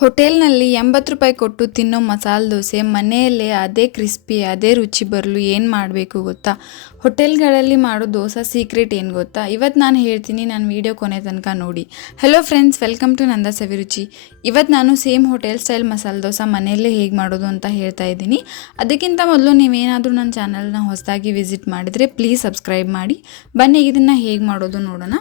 ಹೋಟೆಲ್ನಲ್ಲಿ 80 ರೂಪಾಯಿ ಕೊಟ್ಟು ತಿನ್ನೋ ಮಸಾಲೆ ದೋಸೆ ಮನೆಯಲ್ಲೇ ಅದೇ ಕ್ರಿಸ್ಪಿ ಅದೇ ರುಚಿ ಬರಲು ಏನು ಮಾಡಬೇಕು ಗೊತ್ತಾ? ಹೋಟೆಲ್ಗಳಲ್ಲಿ ಮಾಡೋ ದೋಸೆ ಸೀಕ್ರೆಟ್ ಏನು ಗೊತ್ತಾ? ಇವತ್ತು ನಾನು ಹೇಳ್ತೀನಿ, ನನ್ನ ವಿಡಿಯೋ ಕೊನೆ ತನಕ ನೋಡಿ. ಹಲೋ ಫ್ರೆಂಡ್ಸ್, ವೆಲ್ಕಮ್ ಟು ನಂದಾ ಸವಿರುಚಿ. ಇವತ್ತು ನಾನು same hotel style masala dosa ಮನೆಯಲ್ಲೇ ಹೇಗೆ ಮಾಡೋದು ಅಂತ ಹೇಳ್ತಾ ಇದ್ದೀನಿ. ಅದಕ್ಕಿಂತ ಮೊದಲು ನೀವೇನಾದರೂ ನನ್ನ ಚಾನಲ್ನ ಹೊಸದಾಗಿ ವಿಸಿಟ್ ಮಾಡಿದರೆ ಪ್ಲೀಸ್ ಸಬ್ಸ್ಕ್ರೈಬ್ ಮಾಡಿ. ಬನ್ನಿ ಇದನ್ನು ಹೇಗೆ ಮಾಡೋದು ನೋಡೋಣ.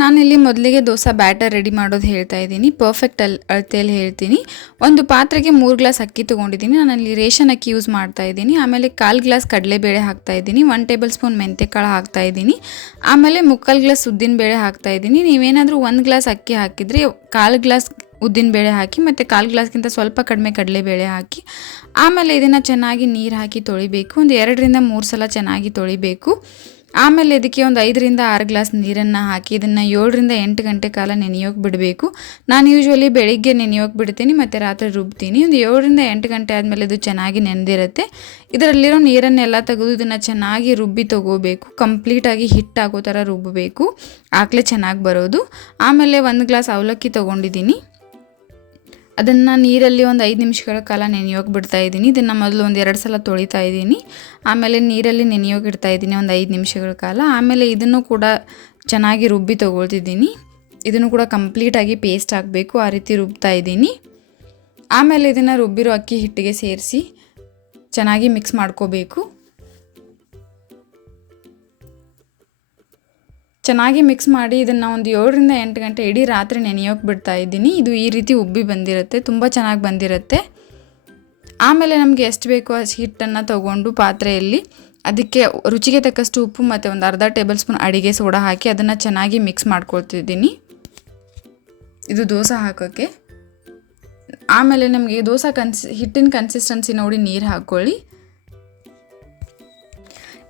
ನಾನಿಲ್ಲಿ ಮೊದಲಿಗೆ ದೋಸೆ ಬ್ಯಾಟರ್ ರೆಡಿ ಮಾಡೋದು ಹೇಳ್ತಾ ಇದ್ದೀನಿ. ಪರ್ಫೆಕ್ಟ್ ಅಳತೆಯಲ್ಲಿ ಹೇಳ್ತೀನಿ. ಒಂದು ಪಾತ್ರೆಗೆ 3 ಗ್ಲಾಸ್ ಅಕ್ಕಿ ತೊಗೊಂಡಿದ್ದೀನಿ. ನಾನಲ್ಲಿ ರೇಷನ್ ಅಕ್ಕಿ ಯೂಸ್ ಮಾಡ್ತಾ ಇದ್ದೀನಿ. ಆಮೇಲೆ 1/4 ಗ್ಲಾಸ್ ಕಡಲೆಬೇಳೆ ಹಾಕ್ತಾ ಇದ್ದೀನಿ. 1 ಟೇಬಲ್ ಸ್ಪೂನ್ ಮೆಂತ್ಯಕಾಳು ಹಾಕ್ತಾ ಇದ್ದೀನಿ. ಆಮೇಲೆ 3/4 ಗ್ಲಾಸ್ ಉದ್ದಿನಬೇಳೆ ಹಾಕ್ತಾ ಇದ್ದೀನಿ. ನೀವೇನಾದರೂ 1 ಗ್ಲಾಸ್ ಅಕ್ಕಿ ಹಾಕಿದರೆ 1/4 ಗ್ಲಾಸ್ ಉದ್ದಿನಬೇಳೆ ಹಾಕಿ ಮತ್ತು 1/4 ಗ್ಲಾಸ್ಗಿಂತ ಸ್ವಲ್ಪ ಕಡಿಮೆ ಕಡಲೆಬೇಳೆ ಹಾಕಿ ಆಮೇಲೆ ಇದನ್ನು ಚೆನ್ನಾಗಿ ನೀರು ಹಾಕಿ ತೊಳಿಬೇಕು. ಒಂದು 2 ರಿಂದ 3 ಸಲ ಚೆನ್ನಾಗಿ ತೊಳಿಬೇಕು. ಆಮೇಲೆ ಇದಕ್ಕೆ ಒಂದು 5 ರಿಂದ 6 ಗ್ಲಾಸ್ ನೀರನ್ನು ಹಾಕಿ ಇದನ್ನು 7 ರಿಂದ 8 ಗಂಟೆ ಕಾಲ ನೆನೆಯೋಕೆ ಬಿಡಬೇಕು. ನಾನು ಯೂಶ್ವಲಿ ಬೆಳಿಗ್ಗೆ ನೆನೆಯೋಕೆ ಬಿಡ್ತೀನಿ ಮತ್ತು ರಾತ್ರಿ ರುಬ್ತೀನಿ. ಒಂದು 7 ರಿಂದ 8 ಗಂಟೆ ಆದಮೇಲೆ ಇದು ಚೆನ್ನಾಗಿ ನೆನೆದಿರುತ್ತೆ. ಇದರಲ್ಲಿರೋ ನೀರನ್ನೆಲ್ಲ ತೆಗೆದು ಇದನ್ನು ಚೆನ್ನಾಗಿ ರುಬ್ಬಿ ತೊಗೋಬೇಕು. ಕಂಪ್ಲೀಟಾಗಿ ಹಿಟ್ಟಾಗೋ ಥರ ರುಬ್ಬಬೇಕು, ಆಗಲೇ ಚೆನ್ನಾಗಿ ಬರೋದು. ಆಮೇಲೆ 1 ಗ್ಲಾಸ್ ಅವಲಕ್ಕಿ ತೊಗೊಂಡಿದ್ದೀನಿ. ಅದನ್ನು ನೀರಲ್ಲಿ ಒಂದು 5 ನಿಮಿಷಗಳ ಕಾಲ ನೆನೆಯೋಕೆ ಬಿಡ್ತಾ ಇದ್ದೀನಿ. ಇದನ್ನು ಮೊದಲು ಒಂದು 2 ಸಲ ತೊಳಿತಾ ಇದ್ದೀನಿ. ಆಮೇಲೆ ನೀರಲ್ಲಿ ನೆನೆಯೋಕೆ ಇಡ್ತಾ ಇದ್ದೀನಿ ಒಂದು 5 ನಿಮಿಷಗಳ ಕಾಲ. ಆಮೇಲೆ ಇದನ್ನು ಕೂಡ ಚೆನ್ನಾಗಿ ರುಬ್ಬಿ ತೊಗೊಳ್ತಿದ್ದೀನಿ. ಇದನ್ನು ಕೂಡ ಕಂಪ್ಲೀಟಾಗಿ ಪೇಸ್ಟ್ ಆಗಬೇಕು, ಆ ರೀತಿ ರುಬ್ತಾ ಇದ್ದೀನಿ. ಆಮೇಲೆ ಇದನ್ನು ರುಬ್ಬಿರೋ ಅಕ್ಕಿ ಹಿಟ್ಟಿಗೆ ಸೇರಿಸಿ ಚೆನ್ನಾಗಿ ಮಿಕ್ಸ್ ಮಾಡ್ಕೋಬೇಕು. ಚೆನ್ನಾಗಿ ಮಿಕ್ಸ್ ಮಾಡಿ ಇದನ್ನು ಒಂದು 7 ರಿಂದ 8 ಗಂಟೆ ಇಡೀ ರಾತ್ರಿ ನೆನೆಯೋಕೆ ಬಿಡ್ತಾ ಇದ್ದೀನಿ. ಇದು ಈ ರೀತಿ ಉಬ್ಬಿ ಬಂದಿರುತ್ತೆ, ತುಂಬ ಚೆನ್ನಾಗಿ ಬಂದಿರುತ್ತೆ. ಆಮೇಲೆ ನಮಗೆ ಎಷ್ಟು ಬೇಕೋ ಅಷ್ಟು ಹಿಟ್ಟನ್ನು ತೊಗೊಂಡು ಪಾತ್ರೆಯಲ್ಲಿ ಅದಕ್ಕೆ ರುಚಿಗೆ ತಕ್ಕಷ್ಟು ಉಪ್ಪು ಮತ್ತು ಒಂದು ಅರ್ಧ ಟೇಬಲ್ ಸ್ಪೂನ್ ಅಡಿಗೆ ಸೋಡಾ ಹಾಕಿ ಅದನ್ನು ಚೆನ್ನಾಗಿ ಮಿಕ್ಸ್ ಮಾಡ್ಕೊಳ್ತಿದ್ದೀನಿ. ಇದು ದೋಸೆ ಹಾಕೋಕ್ಕೆ. ಆಮೇಲೆ ನಮಗೆ ದೋಸೆ ಹಿಟ್ಟಿನ ಕನ್ಸಿಸ್ಟೆನ್ಸಿ ನೋಡಿ ನೀರು ಹಾಕ್ಕೊಳ್ಳಿ.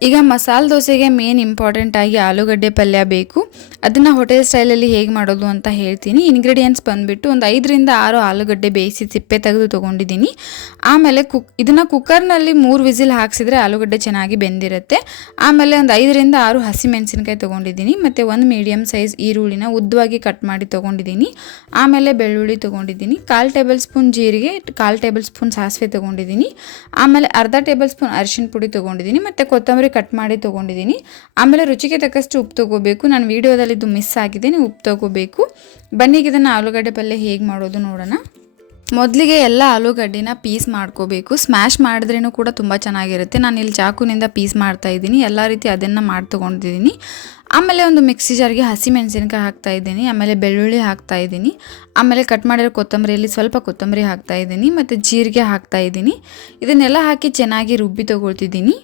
ಈಗ ಮಸಾಲೆ ದೋಸೆಗೆ ಮೇನ್ ಇಂಪಾರ್ಟೆಂಟಾಗಿ ಆಲೂಗಡ್ಡೆ ಪಲ್ಯ ಬೇಕು. ಅದನ್ನು ಹೋಟೆಲ್ ಸ್ಟೈಲಲ್ಲಿ ಹೇಗೆ ಮಾಡೋದು ಅಂತ ಹೇಳ್ತೀನಿ. ಇಂಗ್ರೀಡಿಯೆಂಟ್ಸ್ ಬಂದುಬಿಟ್ಟು ಒಂದು 5 ರಿಂದ 6 ಆಲೂಗಡ್ಡೆ ಬೇಯಿಸಿ ಸಿಪ್ಪೆ ತೆಗೆದು ತೊಗೊಂಡಿದ್ದೀನಿ. ಆಮೇಲೆ ಇದನ್ನು ಕುಕ್ಕರ್ನಲ್ಲಿ 3 ವಿಸಿಲ್ ಹಾಕ್ಸಿದ್ರೆ ಆಲೂಗಡ್ಡೆ ಚೆನ್ನಾಗಿ ಬೆಂದಿರುತ್ತೆ. ಆಮೇಲೆ ಒಂದು 5 ರಿಂದ 6 ಹಸಿಮೆಣಸಿನಕಾಯಿ ತೊಗೊಂಡಿದ್ದೀನಿ ಮತ್ತು ಒಂದು ಮೀಡಿಯಮ್ ಸೈಜ್ ಈರುಳ್ಳಿನ ಉದ್ದವಾಗಿ ಕಟ್ ಮಾಡಿ ತೊಗೊಂಡಿದ್ದೀನಿ. ಆಮೇಲೆ ಬೆಳ್ಳುಳ್ಳಿ ತೊಗೊಂಡಿದ್ದೀನಿ. 1/4 ಟೇಬಲ್ ಸ್ಪೂನ್ ಜೀರಿಗೆ, 1/4 ಟೇಬಲ್ ಸ್ಪೂನ್ ಸಾಸಿವೆ ತೊಗೊಂಡಿದ್ದೀನಿ. ಆಮೇಲೆ ಅರ್ಧ ಟೇಬಲ್ ಸ್ಪೂನ್ ಅರಿಶಿನ ಪುಡಿ ತೊಗೊಂಡಿದ್ದೀನಿ ಮತ್ತು ಕೊತ್ತಂಬರಿ ಕಟ್ ಮಾಡಿ ತೊಗೊಂಡಿದ್ದೀನಿ. ಆಮೇಲೆ ರುಚಿಗೆ ತಕ್ಕಷ್ಟು ಉಪ್ಪು ತೊಗೋಬೇಕು. ನಾನು ವೀಡಿಯೋದಲ್ಲಿ ಇದು ಮಿಸ್ ಆಗಿದೆ, ನೀವು ಉಪ್ಪು ತೊಗೋಬೇಕು. ಬನ್ನಿ ಇದನ್ನು ಆಲೂಗಡ್ಡೆ ಪಲ್ಯ ಹೇಗೆ ಮಾಡೋದು ನೋಡೋಣ. ಮೊದಲಿಗೆ ಎಲ್ಲ ಆಲೂಗಡ್ಡೆನ ಪೀಸ್ ಮಾಡ್ಕೋಬೇಕು. ಸ್ಮ್ಯಾಶ್ ಮಾಡಿದ್ರೂ ಕೂಡ ತುಂಬ ಚೆನ್ನಾಗಿರುತ್ತೆ. ನಾನು ಇಲ್ಲಿ ಚಾಕುನಿಂದ ಪೀಸ್ ಮಾಡ್ತಾ ಇದ್ದೀನಿ. ಎಲ್ಲ ರೀತಿ ಅದನ್ನು ಮಾಡಿ ತೊಗೊಂಡಿದ್ದೀನಿ. ಆಮೇಲೆ ಒಂದು ಮಿಕ್ಸಿ ಜಾರ್ಗೆ ಹಸಿಮೆಣಸಿನಕಾಯಿ ಹಾಕ್ತಾ ಇದ್ದೀನಿ. ಆಮೇಲೆ ಬೆಳ್ಳುಳ್ಳಿ ಹಾಕ್ತಾ ಇದ್ದೀನಿ. ಆಮೇಲೆ ಕಟ್ ಮಾಡಿರೋ ಕೊತ್ತಂಬರಿಯಲ್ಲಿ ಸ್ವಲ್ಪ ಕೊತ್ತಂಬರಿ ಹಾಕ್ತಾ ಇದ್ದೀನಿ ಮತ್ತು ಜೀರಿಗೆ ಹಾಕ್ತಾ ಇದ್ದೀನಿ. ಇದನ್ನೆಲ್ಲ ಹಾಕಿ ಚೆನ್ನಾಗಿ ರುಬ್ಬಿ ತೊಗೊಳ್ತಿದ್ದೀನಿ.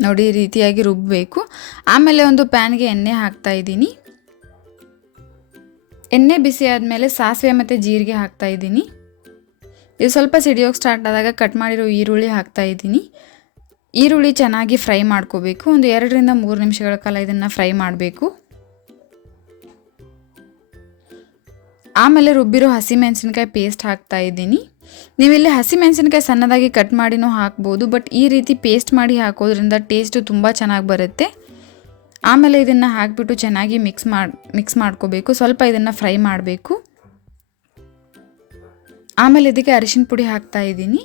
ನೋಡಿ ಈ ರೀತಿಯಾಗಿ ರುಬ್ಬಬೇಕು. ಆಮೇಲೆ ಒಂದು ಪ್ಯಾನ್ಗೆ ಎಣ್ಣೆ ಹಾಕ್ತಾ ಇದ್ದೀನಿ. ಎಣ್ಣೆ ಬಿಸಿ ಆದಮೇಲೆ ಸಾಸಿವೆ ಮತ್ತು ಜೀರಿಗೆ ಹಾಕ್ತಾ ಇದ್ದೀನಿ. ಇದು ಸ್ವಲ್ಪ ಸಿಡಿಯೋಕ್ಕೆ ಸ್ಟಾರ್ಟ್ ಆದಾಗ ಕಟ್ ಮಾಡಿರೋ ಈರುಳ್ಳಿ ಹಾಕ್ತಾ ಇದ್ದೀನಿ. ಈರುಳ್ಳಿ ಚೆನ್ನಾಗಿ ಫ್ರೈ ಮಾಡ್ಕೋಬೇಕು. ಒಂದು 2 ರಿಂದ 3 ನಿಮಿಷಗಳ ಕಾಲ ಇದನ್ನು ಫ್ರೈ ಮಾಡಬೇಕು. ಆಮೇಲೆ ರುಬ್ಬಿರೋ ಹಸಿಮೆಣಸಿನಕಾಯಿ ಪೇಸ್ಟ್ ಹಾಕ್ತಾ ಇದ್ದೀನಿ. ನೀವಿಲ್ಲಿ ಹಸಿಮೆಣಸಿನಕಾಯಿ ಸಣ್ಣದಾಗಿ ಕಟ್ ಮಾಡಿನೂ ಹಾಕ್ಬೋದು, ಬಟ್ ಈ ರೀತಿ ಪೇಸ್ಟ್ ಮಾಡಿ ಹಾಕೋದ್ರಿಂದ ಟೇಸ್ಟು ತುಂಬ ಚೆನ್ನಾಗಿ ಬರುತ್ತೆ. ಆಮೇಲೆ ಇದನ್ನು ಹಾಕಿಬಿಟ್ಟು ಚೆನ್ನಾಗಿ ಮಿಕ್ಸ್ ಮಾಡ್ಕೋಬೇಕು. ಸ್ವಲ್ಪ ಇದನ್ನು ಫ್ರೈ ಮಾಡಬೇಕು. ಆಮೇಲೆ ಇದಕ್ಕೆ ಅರಿಶಿನ ಪುಡಿ ಹಾಕ್ತಾ ಇದ್ದೀನಿ.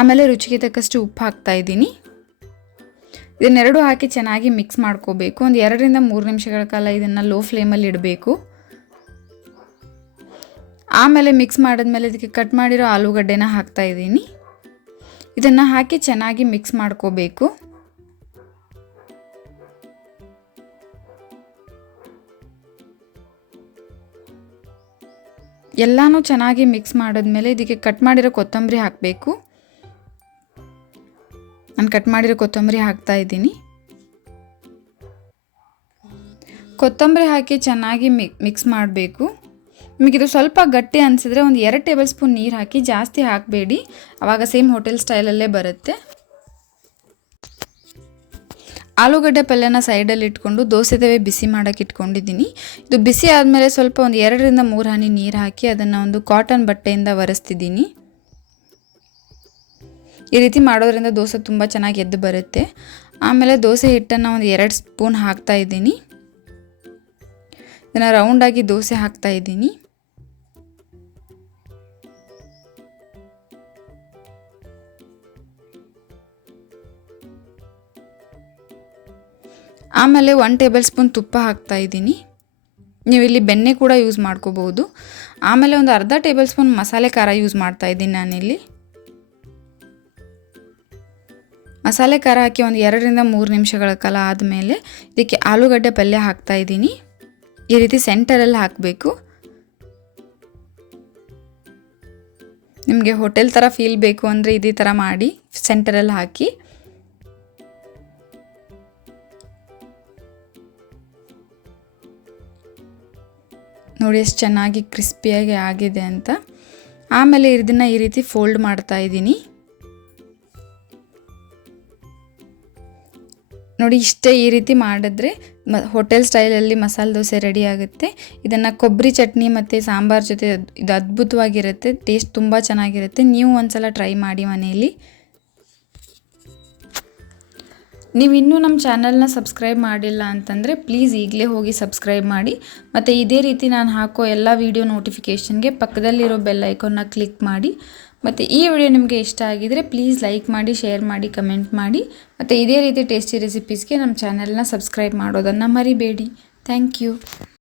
ಆಮೇಲೆ ರುಚಿಗೆ ತಕ್ಕಷ್ಟು ಉಪ್ಪು ಹಾಕ್ತಾ ಇದ್ದೀನಿ. ಇದನ್ನೆರಡು ಹಾಕಿ ಚೆನ್ನಾಗಿ ಮಿಕ್ಸ್ ಮಾಡ್ಕೋಬೇಕು. ಒಂದು 2 ರಿಂದ 3 ನಿಮಿಷಗಳ ಕಾಲ ಇದನ್ನು ಲೋ ಫ್ಲೇಮಲ್ಲಿ ಇಡಬೇಕು. ಆಮೇಲೆ ಮಿಕ್ಸ್ ಮಾಡಿದ್ಮೇಲೆ ಇದಕ್ಕೆ ಕಟ್ ಮಾಡಿರೋ ಆಲೂಗಡ್ಡೆನ ಹಾಕ್ತಾ ಇದ್ದೀನಿ. ಇದನ್ನು ಹಾಕಿ ಚೆನ್ನಾಗಿ ಮಿಕ್ಸ್ ಮಾಡ್ಕೋಬೇಕು. ಎಲ್ಲನೂ ಚೆನ್ನಾಗಿ ಮಿಕ್ಸ್ ಮಾಡಿದ್ಮೇಲೆ ಇದಕ್ಕೆ ಕಟ್ ಮಾಡಿರೋ ಕೊತ್ತಂಬರಿ ಹಾಕಬೇಕು. ನಾನು ಕಟ್ ಮಾಡಿರೋ ಕೊತ್ತಂಬರಿ ಹಾಕ್ತಾ ಇದ್ದೀನಿ. ಕೊತ್ತಂಬರಿ ಹಾಕಿ ಚೆನ್ನಾಗಿ ಮಿಕ್ಸ್ ಮಾಡಬೇಕು. ನಿಮಗಿದು ಸ್ವಲ್ಪ ಗಟ್ಟಿ ಅನಿಸಿದ್ರೆ ಒಂದು 2 ಟೇಬಲ್ ಸ್ಪೂನ್ ನೀರು ಹಾಕಿ, ಜಾಸ್ತಿ ಹಾಕಬೇಡಿ, ಆವಾಗ ಸೇಮ್ ಹೋಟೆಲ್ ಸ್ಟೈಲಲ್ಲೇ ಬರುತ್ತೆ. ಆಲೂಗಡ್ಡೆ ಪಲ್ಯನ ಸೈಡಲ್ಲಿ ಇಟ್ಕೊಂಡು ದೋಸೆ ತವೆ ಬಿಸಿ ಮಾಡೋಕ್ಕೆ ಇಟ್ಕೊಂಡಿದ್ದೀನಿ. ಇದು ಬಿಸಿ ಆದಮೇಲೆ ಸ್ವಲ್ಪ ಒಂದು 2 ರಿಂದ 3 ಹನಿ ನೀರು ಹಾಕಿ ಅದನ್ನು ಒಂದು ಕಾಟನ್ ಬಟ್ಟೆಯಿಂದ ಒರೆಸ್ತಿದ್ದೀನಿ. ಈ ರೀತಿ ಮಾಡೋದ್ರಿಂದ ದೋಸೆ ತುಂಬ ಚೆನ್ನಾಗಿ ಎದ್ದು ಬರುತ್ತೆ. ಆಮೇಲೆ ದೋಸೆ ಹಿಟ್ಟನ್ನು ಒಂದು 2 ಸ್ಪೂನ್ ಹಾಕ್ತಾ ಇದ್ದೀನಿ. ಇದನ್ನು ರೌಂಡಾಗಿ ದೋಸೆ ಹಾಕ್ತಾ ಇದ್ದೀನಿ. ಆಮೇಲೆ 1 ಟೇಬಲ್ ಸ್ಪೂನ್ ತುಪ್ಪ ಹಾಕ್ತಾಯಿದ್ದೀನಿ. ನೀವು ಇಲ್ಲಿ ಬೆಣ್ಣೆ ಕೂಡ ಯೂಸ್ ಮಾಡ್ಕೋಬೋದು. ಆಮೇಲೆ ಒಂದು ಅರ್ಧ ಟೇಬಲ್ ಸ್ಪೂನ್ ಮಸಾಲೆ ಖಾರ ಯೂಸ್ ಮಾಡ್ತಾಯಿದ್ದೀನಿ ನಾನಿಲ್ಲಿ. ಮಸಾಲೆ ಖಾರ ಹಾಕಿ ಒಂದು 2 ರಿಂದ 3 ನಿಮಿಷಗಳ ಕಾಲ ಆದಮೇಲೆ ಇದಕ್ಕೆ ಆಲೂಗಡ್ಡೆ ಪಲ್ಯ ಹಾಕ್ತಾಯಿದ್ದೀನಿ. ಈ ರೀತಿ ಸೆಂಟರಲ್ಲಿ ಹಾಕಬೇಕು. ನಿಮಗೆ ಹೋಟೆಲ್ ಥರ ಫೀಲ್ ಬೇಕು ಅಂದರೆ ಇದೇ ಥರ ಮಾಡಿ, ಸೆಂಟರಲ್ಲಿ ಹಾಕಿ. ನೋಡಿ ಎಷ್ಟು ಚೆನ್ನಾಗಿ ಕ್ರಿಸ್ಪಿಯಾಗಿ ಆಗಿದೆ ಅಂತ. ಆಮೇಲೆ ಇದನ್ನು ಈ ರೀತಿ ಫೋಲ್ಡ್ ಮಾಡ್ತಾ ಇದ್ದೀನಿ. ನೋಡಿ ಇಷ್ಟೇ, ಈ ರೀತಿ ಮಾಡಿದ್ರೆ ಹೋಟೆಲ್ ಸ್ಟೈಲಲ್ಲಿ ಮಸಾಲೆ ದೋಸೆ ರೆಡಿ ಆಗುತ್ತೆ. ಇದನ್ನು ಕೊಬ್ಬರಿ ಚಟ್ನಿ ಮತ್ತು ಸಾಂಬಾರು ಜೊತೆ ಇದು ಅದ್ಭುತವಾಗಿರುತ್ತೆ. ಟೇಸ್ಟ್ ತುಂಬ ಚೆನ್ನಾಗಿರುತ್ತೆ. ನೀವು ಒಂದ್ಸಲ ಟ್ರೈ ಮಾಡಿ ಮನೆಯಲ್ಲಿ. ನೀವು ಇನ್ನೂ ನಮ್ಮ ಚಾನಲ್ನ ಸಬ್ಸ್ಕ್ರೈಬ್ ಮಾಡಿಲ್ಲ ಅಂತಂದರೆ ಪ್ಲೀಸ್ ಈಗಲೇ ಹೋಗಿ ಸಬ್ಸ್ಕ್ರೈಬ್ ಮಾಡಿ. ಮತ್ತು ಇದೇ ರೀತಿ ನಾನು ಹಾಕೋ ಎಲ್ಲ ವೀಡಿಯೋ ನೋಟಿಫಿಕೇಷನ್ಗೆ ಪಕ್ಕದಲ್ಲಿರೋ ಬೆಲ್ ಐಕಾನ್ನ ಕ್ಲಿಕ್ ಮಾಡಿ. ಮತ್ತು ಈ ವಿಡಿಯೋ ನಿಮಗೆ ಇಷ್ಟ ಆಗಿದರೆ ಪ್ಲೀಸ್ ಲೈಕ್ ಮಾಡಿ, ಶೇರ್ ಮಾಡಿ, ಕಮೆಂಟ್ ಮಾಡಿ. ಮತ್ತು ಇದೇ ರೀತಿ ಟೇಸ್ಟಿ ರೆಸಿಪೀಸ್ಗೆ ನಮ್ಮ ಚಾನಲ್ನ ಸಬ್ಸ್ಕ್ರೈಬ್ ಮಾಡೋದನ್ನು ಮರಿಬೇಡಿ. Thank you.